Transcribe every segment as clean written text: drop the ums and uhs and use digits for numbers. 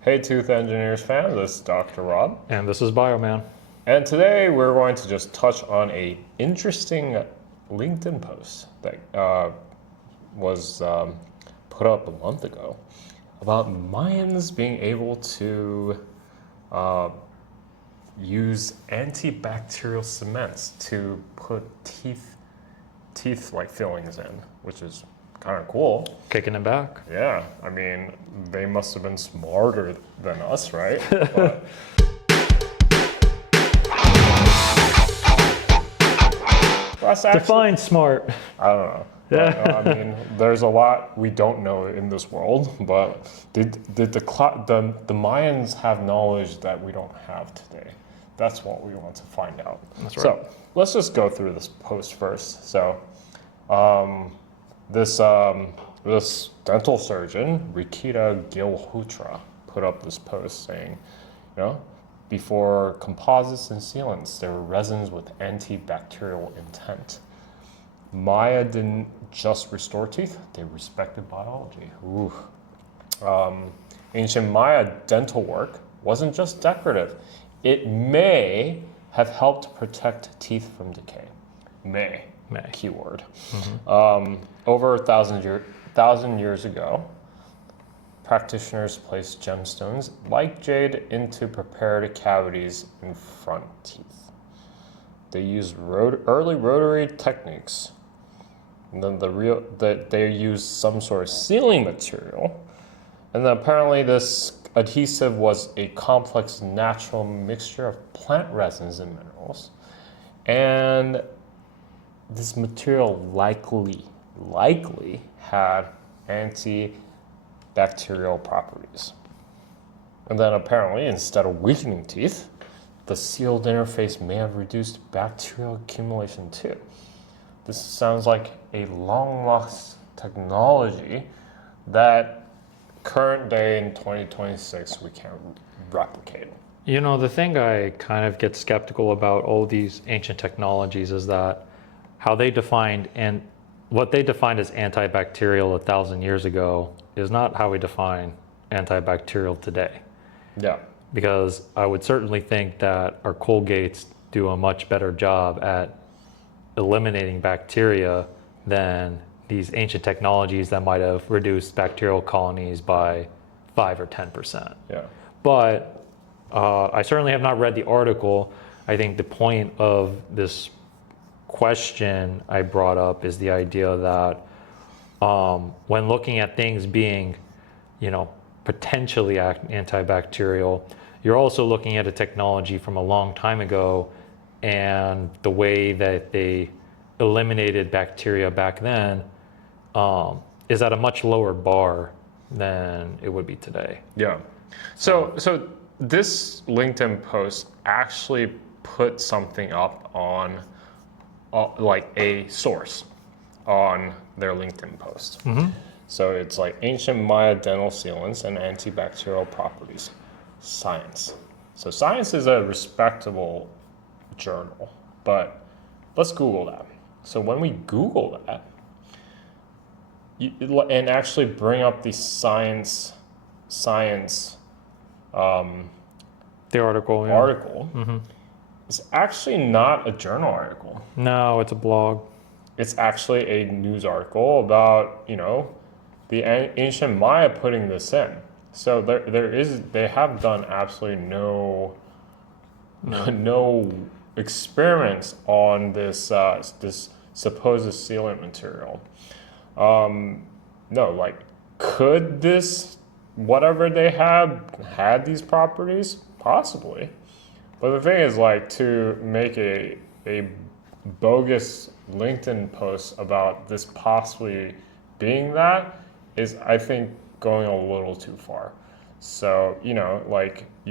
Hey Tooth Engineers fan, this is Dr. Rob. And this is Bioman. And today we're going to just touch on a interesting LinkedIn post that was put up a month ago about Mayans being able to use antibacterial cements to put teeth like fillings in, which is kind of cool. Kicking it back. Yeah, I mean, they must have been smarter than us, right? But that's actually, Define smart. I don't know. Yeah. But, I mean, there's a lot we don't know in this world, but did the Mayans have knowledge that we don't have today? That's what we want to find out. That's right. So let's just go through this post first. So this dental surgeon, Rikita Gilhotra, put up this post saying, before composites and sealants, there were resins with antibacterial intent. Maya didn't just restore teeth, they respected biology. Ooh. Ancient Maya dental work wasn't just decorative. It may have helped protect teeth from decay. May. Keyword. Mm-hmm. Over 1,000 years ago, practitioners placed gemstones like jade into prepared cavities in front teeth. They used early rotary techniques, and then they used some sort of sealing material, and then apparently this adhesive was a complex natural mixture of plant resins and minerals, and this material likely had antibacterial properties. And then apparently, instead of weakening teeth, the sealed interface may have reduced bacterial accumulation too. This sounds like a long lost technology that current day in 2026 we can't replicate. You know, the thing I kind of get skeptical about all these ancient technologies is that how they defined and what they defined as antibacterial 1,000 years ago is not how we define antibacterial today. Yeah. Because I would certainly think that our Colgates do a much better job at eliminating bacteria than these ancient technologies that might have reduced bacterial colonies by 5 or 10%. Yeah. But I certainly have not read the article. I think the point of this question I brought up is the idea that when looking at things being, potentially antibacterial, you're also looking at a technology from a long time ago, and the way that they eliminated bacteria back then is at a much lower bar than it would be today. Yeah. So this LinkedIn post actually put something up on like a source on their LinkedIn post. Mm-hmm. So it's like ancient Maya dental sealants and antibacterial properties, science. So science is a respectable journal, but let's Google that. So when we Google that, and actually bring up the science The article. Yeah. Mm-hmm. It's actually not a journal article. No, it's a blog. It's actually a news article about, the ancient Maya putting this in. So they have done absolutely no experiments on this supposed sealant material. Could this, whatever they had these properties? Possibly. But the thing is, to make a bogus LinkedIn post about this possibly being that is, I think, going a little too far. So, you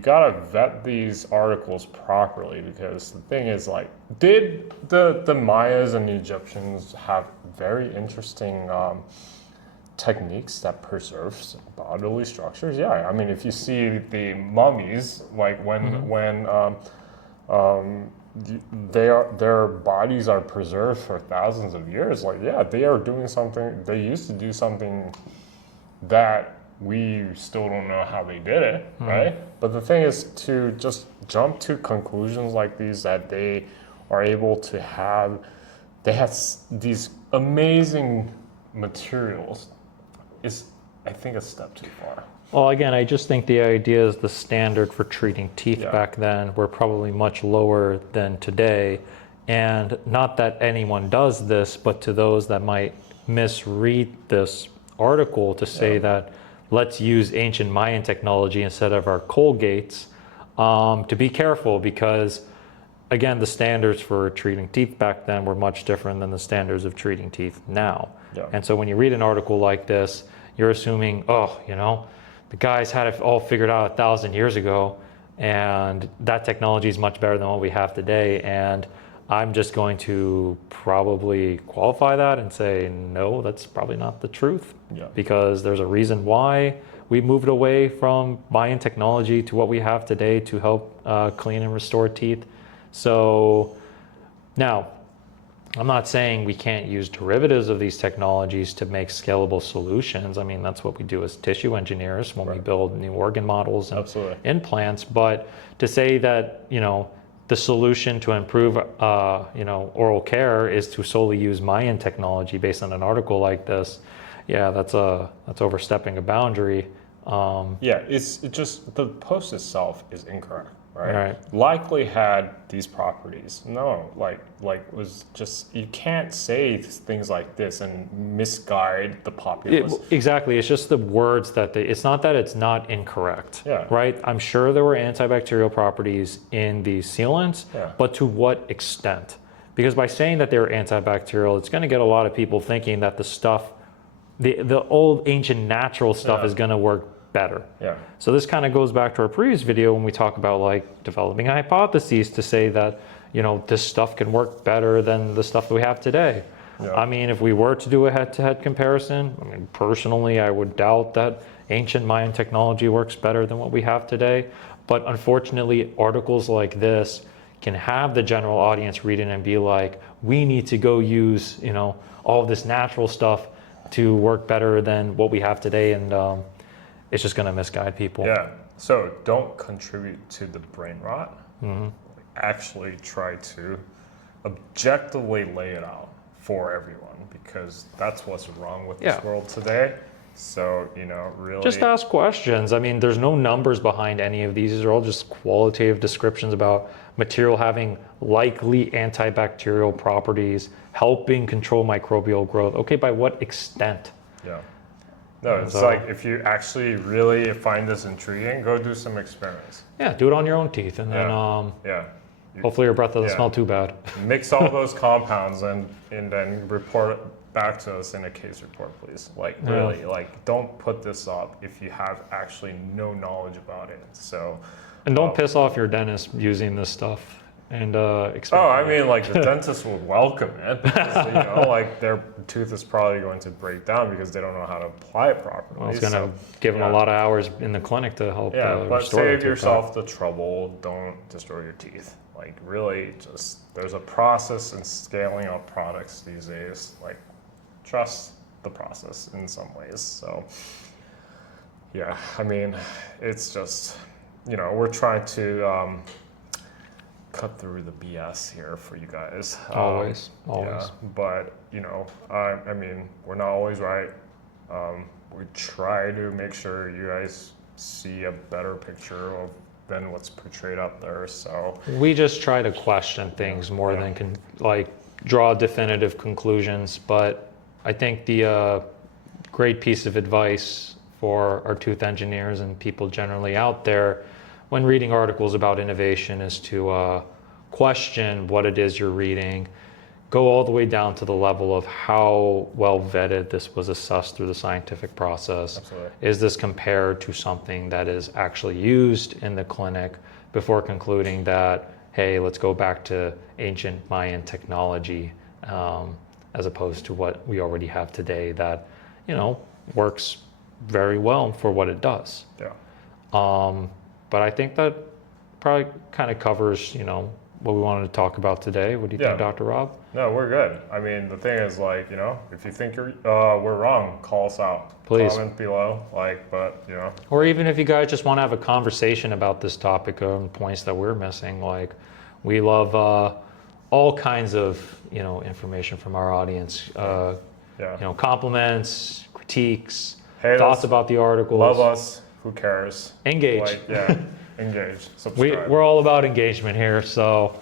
gotta vet these articles properly, because the thing is, did the Mayas and the Egyptians have very interesting techniques that preserves bodily structures? Yeah, I mean, if you see the mummies, their bodies are preserved for thousands of years. They are doing something. They used to do something that we still don't know how they did it, right? But the thing is to just jump to conclusions like these, that they are able to have, they have these amazing materials, is, I think, a step too far. Well, again, I just think the idea is the standard for treating teeth back then were probably much lower than today. And not that anyone does this, but to those that might misread this article to say that let's use ancient Mayan technology instead of our Colgates, to be careful, because again, the standards for treating teeth back then were much different than the standards of treating teeth now. And so when you read an article like this, you're assuming, oh, you know, the guys had it all figured out 1,000 years ago, and that technology is much better than what we have today. And I'm just going to probably qualify that and say, no, that's probably not the truth, because there's a reason why we moved away from Mayan technology to what we have today to help clean and restore teeth. So now, I'm not saying we can't use derivatives of these technologies to make scalable solutions. I mean, that's what we do as tissue engineers when we build new organ models and implants. But to say that, you know, the solution to improve, you know, oral care is to solely use Mayan technology based on an article like this, that's overstepping a boundary. It's just the post itself is incorrect, right? Likely had these properties. No, like was just, you can't say things like this and misguide the populace. Exactly. It's just the words that it's not that it's not incorrect, right? I'm sure there were antibacterial properties in these sealants, but to what extent? Because by saying that they were antibacterial, it's going to get a lot of people thinking that the stuff, the old ancient natural stuff is going to work better. So this kind of goes back to our previous video when we talk about like developing hypotheses to say that, you know, this stuff can work better than the stuff that we have today. I mean, if we were to do a head-to-head comparison, I mean, personally, I would doubt that ancient Mayan technology works better than what we have today. But unfortunately, articles like this can have the general audience read it and be like, we need to go use, you know, all of this natural stuff to work better than what we have today. And it's just going to misguide people. So don't contribute to the brain rot. Actually try to objectively lay it out for everyone, because that's what's wrong with this world today. So, you know, really just ask questions. I mean, there's no numbers behind any of these. These are all just qualitative descriptions about material having likely antibacterial properties, helping control microbial growth. Okay, by what extent? No, it's like, if you actually really find this intriguing, go do some experiments. Do it on your own teeth, and then hopefully your breath doesn't smell too bad. Mix all those compounds and then report it back to us in a case report, please. Like, really, like, don't put this up if you have actually no knowledge about it. So, and don't piss off your dentist using this stuff. And I mean, like, the dentist would welcome it, because, you know, like, their tooth is probably going to break down because they don't know how to apply it properly. Well, it's going to give them a lot of hours in the clinic to help but save yourself the trouble. Don't destroy your teeth. Like, really, just, there's a process in scaling up products these days. Like, trust the process in some ways. So, I mean, it's just, you know, we're trying to cut through the BS here for you guys. Always. But, you know, I mean, we're not always right. We try to make sure you guys see a better picture than what's portrayed up there. So we just try to question things more than draw definitive conclusions. But I think the great piece of advice for our tooth engineers and people generally out there when reading articles about innovation is to question what it is you're reading, go all the way down to the level of how well vetted this was assessed through the scientific process. Is this compared to something that is actually used in the clinic before concluding that, hey, let's go back to ancient Mayan technology, as opposed to what we already have today that, you know, works very well for what it does. But I think that probably kind of covers, you know, what we wanted to talk about today. What do you think, Dr. Rob? No, we're good. I mean, the thing is, like, you know, if you think we're wrong, call us out. Please. Comment below, like, but, you know. Or even if you guys just want to have a conversation about this topic and points that we're missing, like, we love all kinds of, you know, information from our audience. You know, compliments, critiques, Hate thoughts us, about the articles. Love us. Who cares? Engage. Like, yeah, engage. Subscribe. We're all about engagement here. So,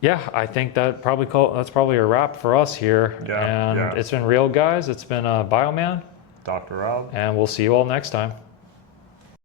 yeah, I think that's probably a wrap for us here. Yeah, and it's been real, guys. It's been Bioman. Dr. Rob. And we'll see you all next time.